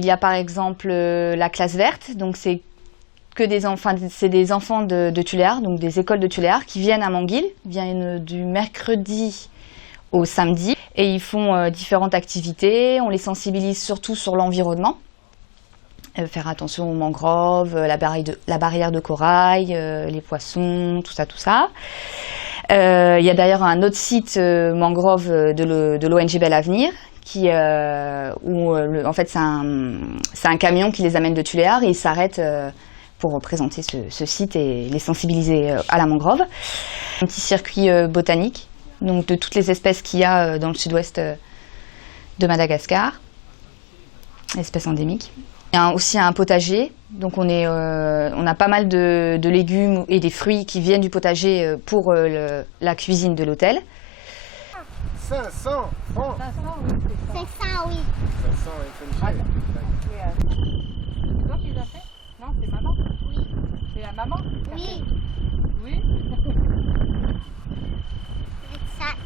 Il y a par exemple la classe verte, donc c'est que des enfants de Tuléar, donc des écoles de Tuléar qui viennent à Manguil, viennent du mercredi au samedi et ils font différentes activités. On les sensibilise surtout sur l'environnement, faire attention aux mangroves, la barrière de corail, les poissons, tout ça, tout ça. Il y a d'ailleurs un autre site mangrove de l'ONG Belle Avenir où en fait c'est un camion qui les amène de Tuléar et ils s'arrêtent pour présenter ce site et les sensibiliser à la mangrove. Un petit circuit botanique, donc de toutes les espèces qu'il y a dans le sud-ouest de Madagascar, espèces endémiques. Il y a aussi un potager, donc on a pas mal de légumes et des fruits qui viennent du potager pour la cuisine de l'hôtel. 500 francs. 500, oui. 500, FNG. C'est toi qui l'as fait? Non, c'est maman. Oui. C'est la maman? Oui. Oui. Exact.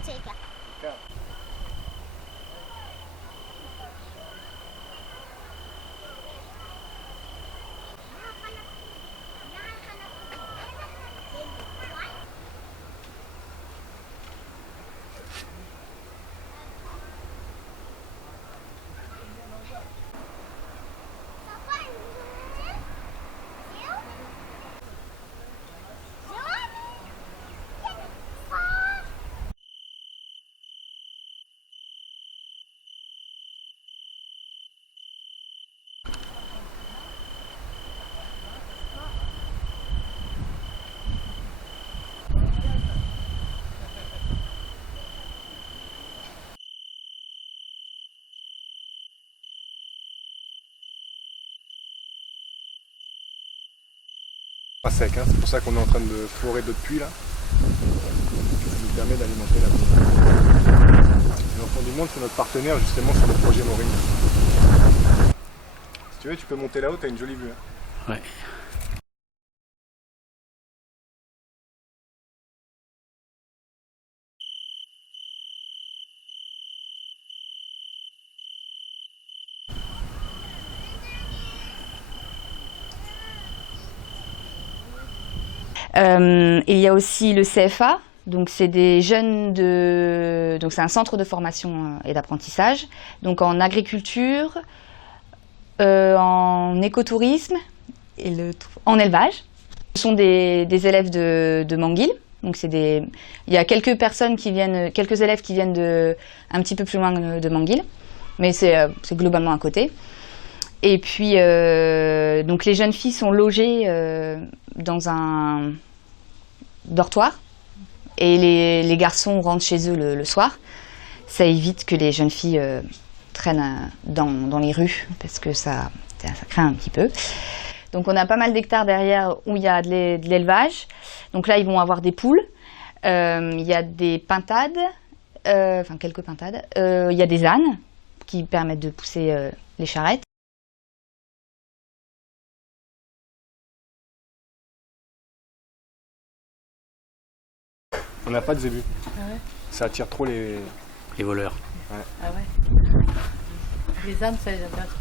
Pas sec, hein. C'est pour ça qu'on est en train de forer d'autres puits là. Ça nous permet d'alimenter la zone. L'Enfant du Monde, c'est notre partenaire justement sur le projet Maureen. Si tu veux, tu peux monter là-haut, t'as une jolie vue. Hein. Ouais. Il y a aussi le CFA, donc c'est des jeunes donc c'est un centre de formation et d'apprentissage, donc en agriculture, en écotourisme et en élevage. Ce sont des élèves de Manguil, donc il y a quelques élèves qui viennent un petit peu plus loin de Manguil, mais c'est globalement à côté. Et puis, donc les jeunes filles sont logées dans un dortoir et les garçons rentrent chez eux le soir. Ça évite que les jeunes filles traînent dans les rues parce que ça craint un petit peu. Donc on a pas mal d'hectares derrière où il y a de l'élevage. Donc là, ils vont avoir des poules, il y a des pintades, enfin quelques pintades, il y a des ânes qui permettent de pousser les charrettes. On n'a pas de zébus. Ah ouais. Ça attire trop les... Les voleurs. Ah ouais. Les ânes, ça les aime pas trop.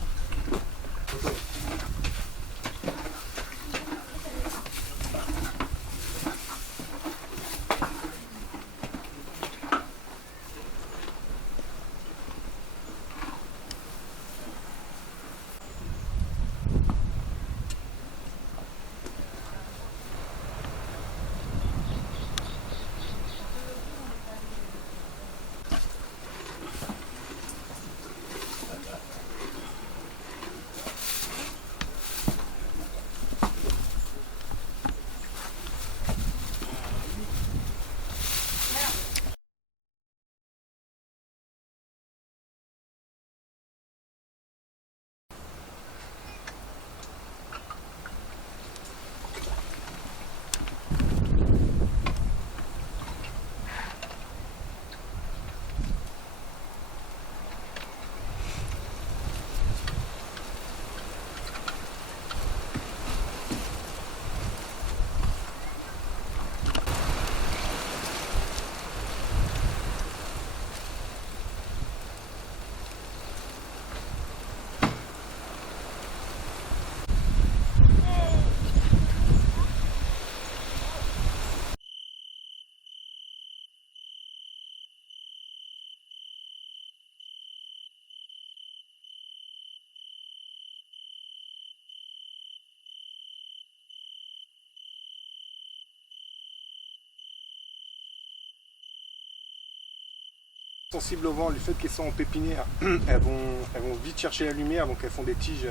Sensibles au vent, le fait qu'elles sont en pépinière, elles vont vite chercher la lumière, donc elles font des tiges,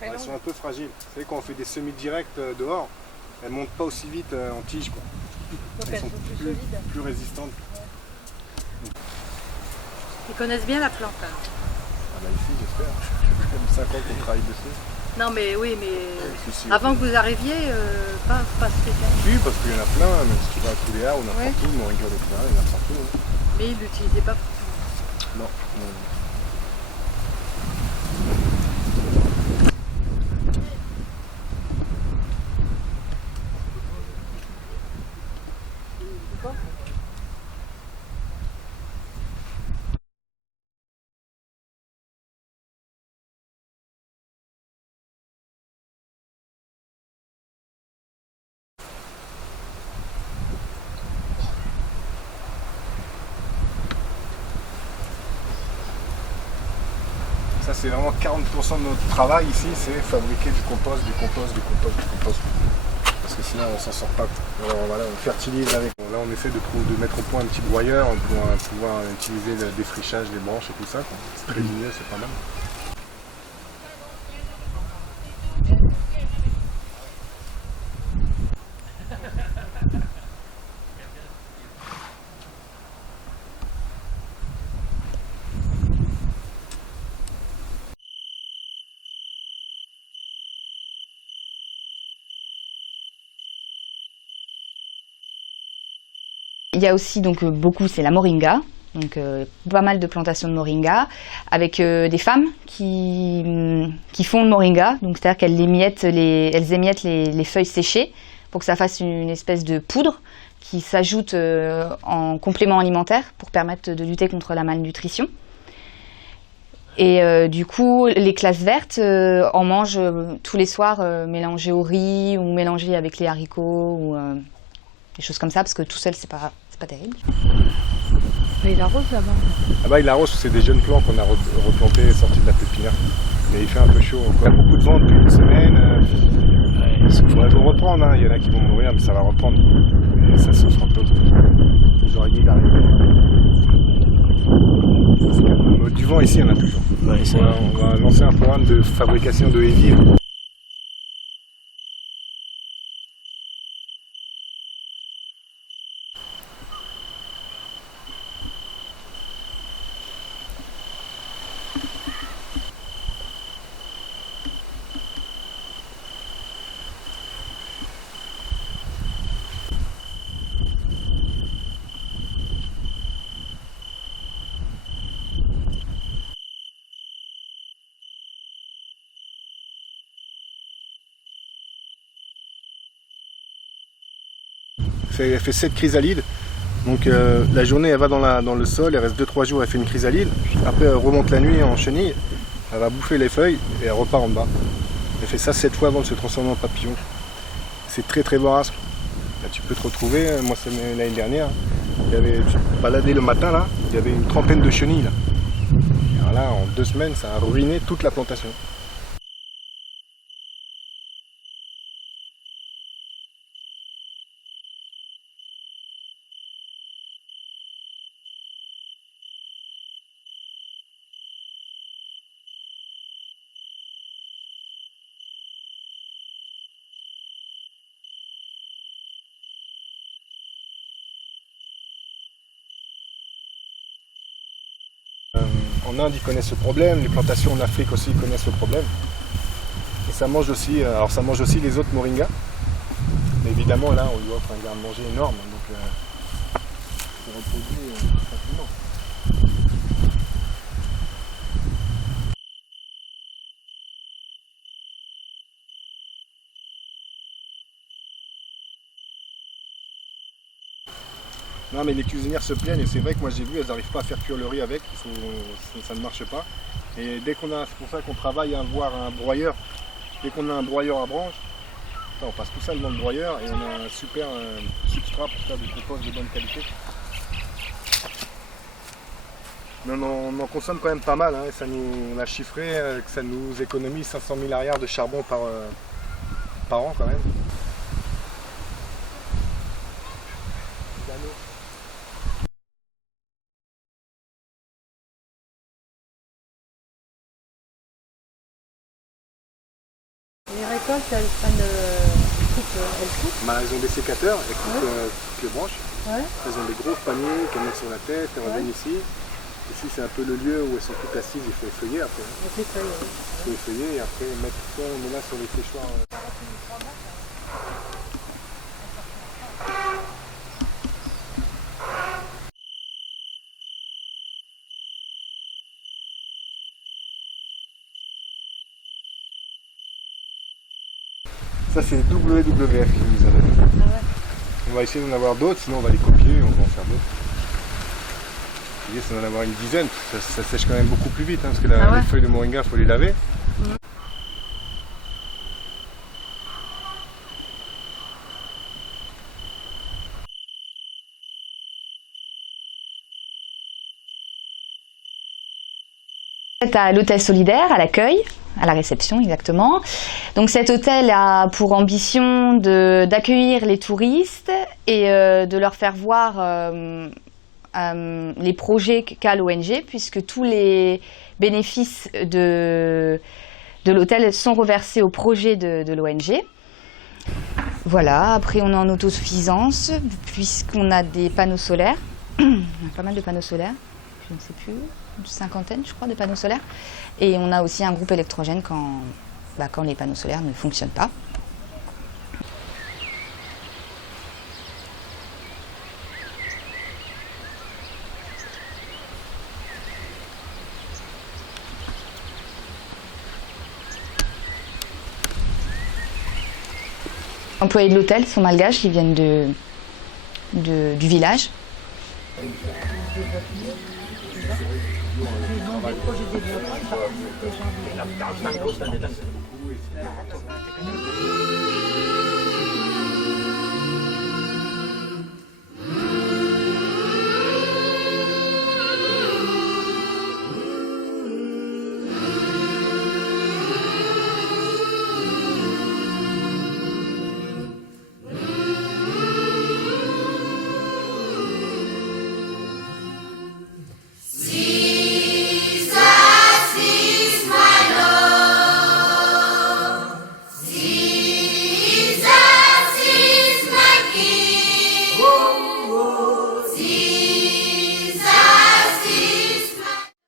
elles sont un peu fragiles. Vous savez, quand on fait des semis directs dehors, elles ne montent pas aussi vite en tige, quoi. Donc Elles sont plus solides. plus résistantes. Ils connaissent bien la plante. Alors. Ah bah ici, j'espère. Ça fait 5 ans qu'on travaille dessus. Non mais oui, mais Si, avant que vous arriviez, pas spécialement. Si, parce qu'il y en a plein, même si tu vas à Touléa ou n'importe Ouais. où, Moringa de Touléa, il y en a partout. Hein. Mais ils ne l'utilisaient pas forcément. Non. Ça, c'est vraiment 40% de notre travail ici, c'est fabriquer du compost. Parce que sinon, on s'en sort pas. Alors voilà, on fertilise avec. Là, on essaie de mettre au point un petit broyeur pour pouvoir utiliser le défrichage des branches et tout ça, quoi. C'est très lumineux, c'est pas mal. Il y a aussi donc beaucoup, c'est la moringa, donc pas mal de plantations de moringa, avec des femmes qui font le moringa, donc c'est-à-dire qu'elles émiettent les feuilles séchées pour que ça fasse une espèce de poudre qui s'ajoute en complément alimentaire pour permettre de lutter contre la malnutrition. Et du coup, les classes vertes en mangent tous les soirs mélangées au riz ou mélangées avec les haricots ou des choses comme ça, parce que tout seul, c'est pas terrible. Mais il arrose là-bas. Ah bah il arrose, c'est des jeunes plants qu'on a replantés sortis de la pépinière. Mais il fait un peu chaud encore. Il y a beaucoup de vent depuis une semaine. Il faudrait le reprendre, hein. Il y en a qui vont mourir, mais ça va reprendre. Et ça se fera tôt. Les oreillers d'arriver. Du vent ici, il y en a toujours. Ouais, On va lancer un programme de fabrication de haies vives. Elle fait 7 chrysalides, Donc la journée elle va dans le sol, elle reste 2-3 jours, elle fait une chrysalide. Après elle remonte la nuit en chenille, elle va bouffer les feuilles et elle repart en bas. Elle fait ça 7 fois avant de se transformer en papillon. C'est très très vorace. Là, tu peux te retrouver, moi c'est l'année dernière, tu te baladais le matin là, il y avait une trentaine de chenilles là. Et alors là en 2 semaines ça a ruiné toute la plantation. En Inde, ils connaissent ce problème, les plantations en Afrique aussi connaissent ce problème. Et ça mange aussi, alors ça mange aussi les autres moringas. Mais évidemment, là, on lui offre un garde-manger énorme, donc ça reproduit facilement. Non mais les cuisinières se plaignent et c'est vrai que moi j'ai vu, elles n'arrivent pas à faire cuire le riz avec, ça ne marche pas. Et dès qu'on a, c'est pour ça qu'on travaille à avoir un broyeur. Dès qu'on a un broyeur à branche, on passe tout ça devant le broyeur et on a un super substrat pour faire du compost de bonne qualité. Mais on en consomme quand même pas mal, hein, et on a chiffré que ça nous économise 500 000 arrières de charbon par an quand même. Les récoltes, elles coupent. Bah, elles ont des sécateurs, elles coupent toutes les branches. Ouais. Elles ont des gros paniers qu'elles mettent sur la tête, elles reviennent ici. Ici c'est un peu le lieu où elles sont toutes assises, il faut effeuiller après. Avec les feuilles, oui. Il faut effeuiller et après mettre ça, on met là sur les séchoirs. Ça c'est WWF qui nous a donné. Ah ouais. On va essayer d'en avoir d'autres, sinon on va les copier, on va en faire d'autres. L'idée c'est d'en avoir une dizaine, ça sèche quand même beaucoup plus vite, hein, parce que les feuilles de moringa, il faut les laver. À l'hôtel solidaire, à l'accueil, à la réception exactement. Donc cet hôtel a pour ambition d'accueillir les touristes et de leur faire voir les projets qu'a l'ONG, puisque tous les bénéfices de l'hôtel sont reversés au projet de l'ONG. Voilà, après on est en autosuffisance, puisqu'on a des panneaux solaires, on a pas mal de panneaux solaires, je ne sais plus, une cinquantaine je crois de panneaux solaires, et on a aussi un groupe électrogène quand les panneaux solaires ne fonctionnent pas. Les employés de l'hôtel sont malgaches, ils viennent du village. Ils ont des projets de développement.